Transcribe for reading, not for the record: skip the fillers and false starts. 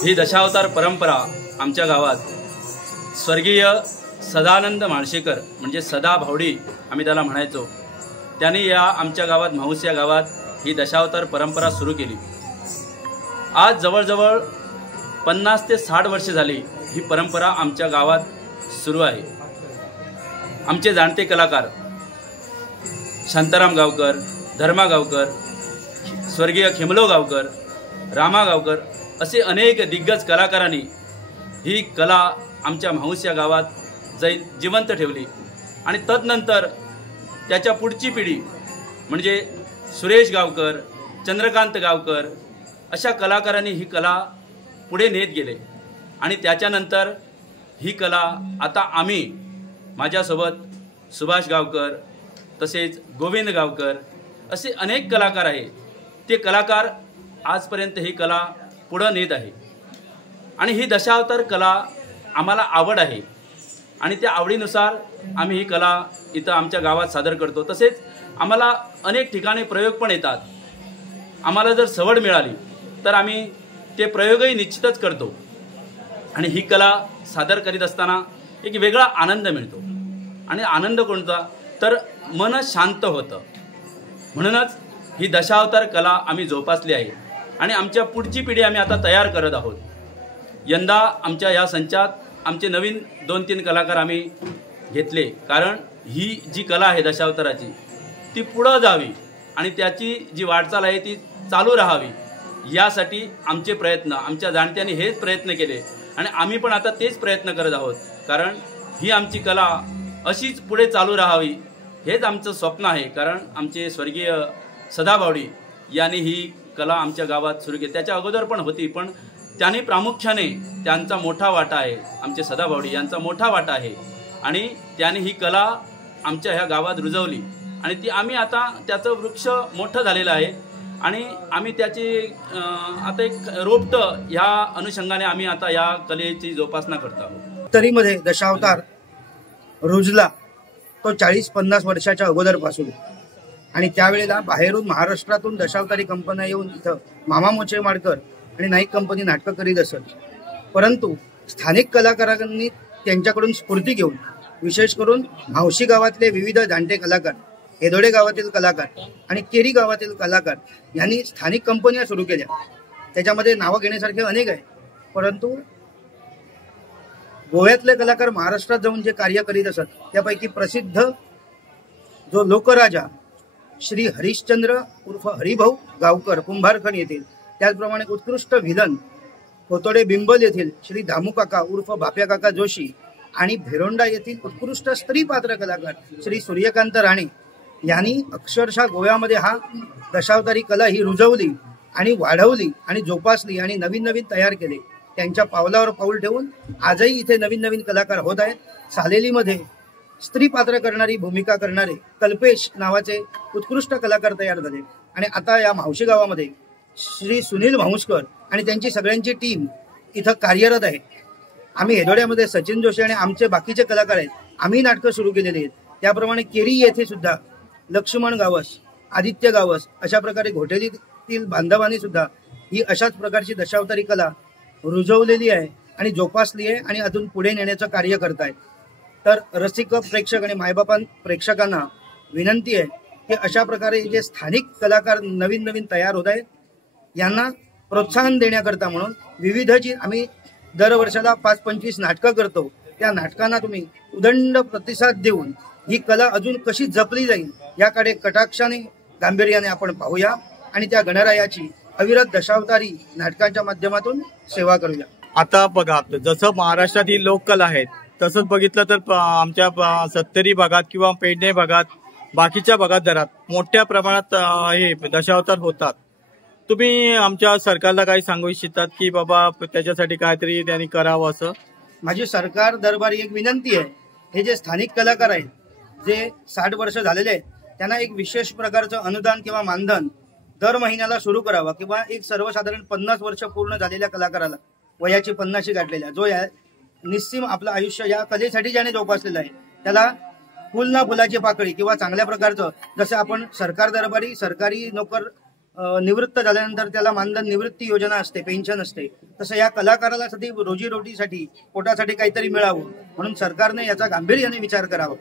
ही दशावतार परंपरा आमच्या गावात स्वर्गीय सदानंद माळशेकर म्हणजे सदा भावडी आम्ही त्याला म्हणायचो, त्यांनी या आमच्या गावात म्हाऊस या गावात ही दशावतार परंपरा सुरू केली। आज जवळजवळ 50 ते 60 वर्षे झाली ही परंपरा आमच्या गावात सुरू आहे। आमचे जाणते कलाकार शांताराम गावकर, धर्मा गावकर, स्वर्गीय खिमलो गावकर, रामा गावकर असे अनेक दिग्गज कलाकारांनी ही कला आमच्या म्हाऊस या गावात जिवंत ठेवली आणि तदनंतर त्याच्या पुढची पिढी म्हणजे सुरेश गावकर, चंद्रकांत गावकर अशा कलाकारांनी ही कला पुढे नेत गेले आणि त्याच्यानंतर ही कला आता आम्ही माझ्यासोबत सुभाष गावकर तसेच गोविंद गावकर असे अनेक कलाकार आहेत, ते कलाकार आजपर्यंत ही कला पुढे नेत आहे आणि ही दशावतार कला आम्हाला आवड आहे आणि त्या आवडीनुसार आम्ही ही कला इथं आमच्या गावात सादर करतो। तसेच आम्हाला अनेक ठिकाणी प्रयोग पण येतात। आम्हाला जर सवड मिळाली तर आम्ही ते प्रयोगही निश्चितच करतो आणि ही कला सादर करीत असताना एक वेगळा आनंद मिळतो आणि आनंद कोणता तर मन शांत होतं। म्हणूनच ही दशावतार कला आम्ही जोपासली आहे आणि आमच्या पुढची पिढी आम्ही आता तयार करत आहोत। यंदा आमच्या या संचात आमचे नवीन 2-3 कलाकार आम्ही घेतले, कारण ही जी कला आहे दशावताराची ती पुढे जावी आणि त्याची जी वाटचाल आहे ती चालू राहावी यासाठी आमचे प्रयत्न, आमच्या जाणत्यांनी हेच प्रयत्न केले आणि आम्ही पण आता तेच प्रयत्न करत आहोत, कारण ही आमची कला अशीच पुढे चालू राहावी हेच आमचं स्वप्न आहे। कारण आमचे स्वर्गीय सदाभावडी यांनी ही कला आमच्या गावात सुरू केली, त्याच्या अगोदर पण होती, पण त्यांनी प्रामुख्याने त्यांचा मोठा वाटा आहे, आमचे सदाभावडी यांचा मोठा वाटा आहे आणि त्यांनी ही कला आमच्या ह्या गावात रुजवली आणि ती आम्ही आता त्याचं वृक्ष मोठं झालेलं आहे आणि आम्ही त्याची आता एक रोपटं ह्या अनुषंगाने आम्ही आता या कलेची जोपासना करत आहोत। तरीमध्ये दशावतार रुजला तो 40-50 वर्षाच्या अगोदरपासून आणि त्यावेळेला बाहेरून महाराष्ट्रातून दशावतारी कंपन्या येऊन इथं मामा मोचेमाडकर आणि नाईक कंपनी नाटकं करीत असत, परंतु स्थानिक कलाकारांनी त्यांच्याकडून स्फूर्ती घेऊन विशेष करून म्हावशी गावातले विविध जाणते कलाकार, हेदोडे गावातील कलाकार आणि केरी गावातील कलाकार यांनी स्थानिक कंपन्या सुरू केल्या। त्याच्यामध्ये नावं घेण्यासारखे अनेक आहे, परंतु गोव्यातले कलाकार महाराष्ट्रात जाऊन जे कार्य करीत असत त्यापैकी प्रसिद्ध जो लोकराजा श्री हरिश्चंद्र उर्फ हरिभाऊ गावकर कुंभारखण येथील, त्याचप्रमाणे उत्कृष्ट व्हिलन कोतोडे बिंबल येथील श्री धामू काका उर्फ बाप्या काका जोशी आणि भेरोंडा येथील उत्कृष्ट स्त्री पात्र कलाकार श्री सूर्यकांत राणे यांनी अक्षरशः गोव्यामध्ये हा दशावतारी कला ही रुजवली आणि वाढवली आणि जोपासली आणि नवीन नवीन तयार केले। त्यांच्या पावलावर पाऊल ठेवून आजही इथे नवीन नवीन कलाकार होत आहेत। सालेलीमध्ये स्त्री पात्र करणारी भूमिका करणारे कल्पेश नावाचे उत्कृष्ट कलाकार तयार झाले आणि आता या म्हावशी गावामध्ये श्री सुनील म्हाऊसकर आणि त्यांची सगळ्यांची टीम इथं कार्यरत आहे. आम्ही हेदोड्यामध्ये सचिन जोशी आणि आमचे बाकीचे कलाकार आहेत, आम्ही नाटकं सुरू केलेली आहेत. त्याप्रमाणे केरी येथे सुद्धा लक्ष्मण गावस, आदित्य गावस अशा प्रकारे घोटेलीतील बांधवांनी सुद्धा ही अशाच प्रकारची दशावतारी कला रुजवलेली आहे आणि जोपासली आहे आणि अजून पुढे नेण्याचं कार्य करतायत. तर रसिक प्रेक्षक आणि मायबापां प्रेक्षकांना विनंती आहे की अशा प्रकारे जे स्थानिक कलाकार नवीन नवीन तयार होत आहेत यांना प्रोत्साहन देण्याकरता म्हणून विविध जी आम्ही दरवर्षाला 5-25 नाटकं करतो, त्या नाटकांना तुम्ही उदंड प्रतिसाद देऊन ही कला अजून कशी जपली जाईल याकडे कटाक्षाने गांभीर्याने आपण पाहूया आणि त्या गणरायाची अविरत दशावतारी नाटकांच्या माध्यमातून सेवा करूया. आता बघा, जसं महाराष्ट्रात ही लोककला आहेत तसंच बघितलं तर आमच्या सत्तरी भागात किंवा पेडणे भागात, बाकीच्या भागात दरात मोठ्या प्रमाणात हे दशावतार होतात. तुम्ही आमच्या सरकारला काही सांगू इच्छितात की बाबा त्याच्यासाठी काहीतरी त्यांनी करावं असं? माझी सरकार दरबारी एक विनंती आहे, हे जे स्थानिक कलाकार आहेत जे 60 वर्ष झालेले आहेत त्यांना एक विशेष प्रकारचं अनुदान किंवा मानधन दर महिन्याला सुरू करावा, किंवा एक सर्वसाधारण 50 वर्ष पूर्ण झालेल्या कलाकाराला, वयाची 50शी गाठलेल्या, जो या निस्सीम आपलं आयुष्य या कलेसाठी ज्याने जोपासलेलं आहे त्याला फुल ना फुलाची पाकळी किंवा चांगल्या प्रकारचं, जसं आपण सरकार दरबारी सरकारी नोकर निवृत्त झाल्यानंतर त्याला मानधन निवृत्ती योजना असते, पेन्शन असते, तसं या कलाकाराला रोजीरोटीसाठी पोटासाठी काहीतरी मिळावं म्हणून सरकारने याचा गांभीर्याने विचार करावा.